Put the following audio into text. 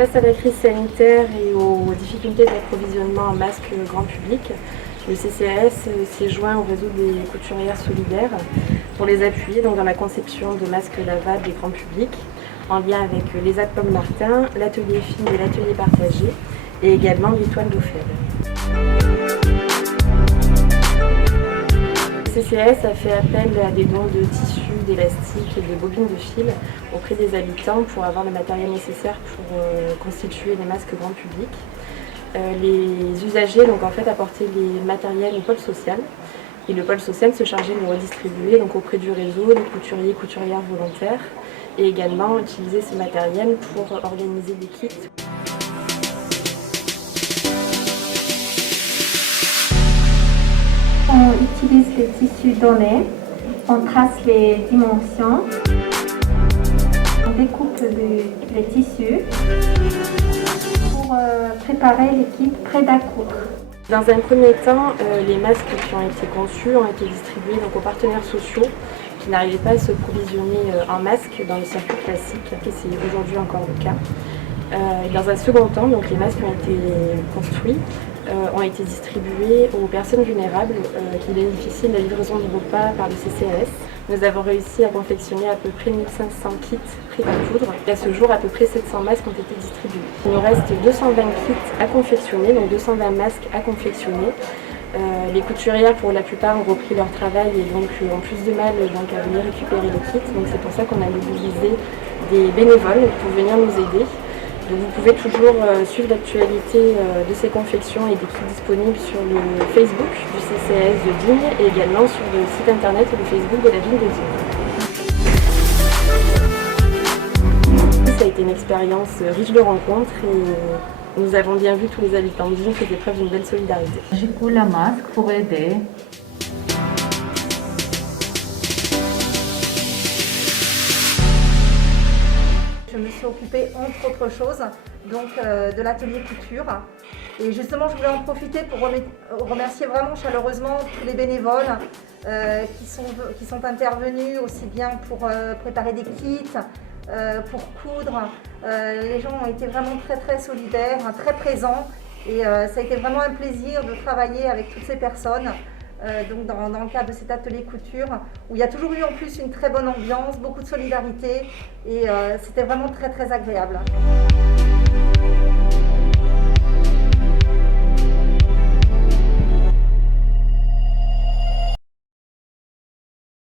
Face à la crise sanitaire et aux difficultés d'approvisionnement en masques grand public, le CCAS s'est joint au réseau des couturières solidaires pour les appuyer dans la conception de masques lavables et grand public, en lien avec l'ESAT Paul Martin, l'atelier filles et l'atelier partagé, et également l'Étoile d'Ophèle. Le CCAS a fait appel à des dons de tissus, d'élastiques et de bobines de fil auprès des habitants pour avoir le matériel nécessaire pour constituer les masques grand public. Les usagers apportaient les matériels au pôle social et le pôle social se chargeait de les redistribuer auprès du réseau des couturiers et couturières volontaires et également utiliser ce matériel pour organiser des kits. On utilise les tissus donnés, on trace les dimensions, on découpe les tissus pour préparer les kits prêts à coudre. Dans un premier temps, les masques qui ont été conçus ont été distribués aux partenaires sociaux qui n'arrivaient pas à se provisionner en masques dans le circuit classique, et c'est aujourd'hui encore le cas. Dans un second temps, les masques ont été construits, ont été distribués aux personnes vulnérables qui bénéficient de la livraison de repas par le CCAS. Nous avons réussi à confectionner à peu près 1500 kits prêts à coudre. Et à ce jour, à peu près 700 masques ont été distribués. Il nous reste 220 kits à confectionner, donc 220 masques à confectionner. Les couturières, pour la plupart, ont repris leur travail et ont plus de mal à venir récupérer les kits. Donc c'est pour ça qu'on a mobilisé des bénévoles pour venir nous aider. Donc vous pouvez toujours suivre l'actualité de ces confections et des kits disponibles sur le Facebook du CCAS de Digne et également sur le site internet et le Facebook de la ville de Digne. Ça a été une expérience riche de rencontres et nous avons bien vu tous les habitants de Digne faisaient preuve d'une belle solidarité. J'ai coulé la masque pour aider. Je me suis occupée, entre autres choses, de l'atelier couture. Et justement, je voulais en profiter pour remercier vraiment chaleureusement tous les bénévoles qui sont intervenus, aussi bien pour préparer des kits, pour coudre. Les gens ont été vraiment très solidaires, très présents. Et ça a été vraiment un plaisir de travailler avec toutes ces personnes. Dans le cadre de cet atelier couture, où il y a toujours eu en plus une très bonne ambiance, beaucoup de solidarité et c'était vraiment très agréable.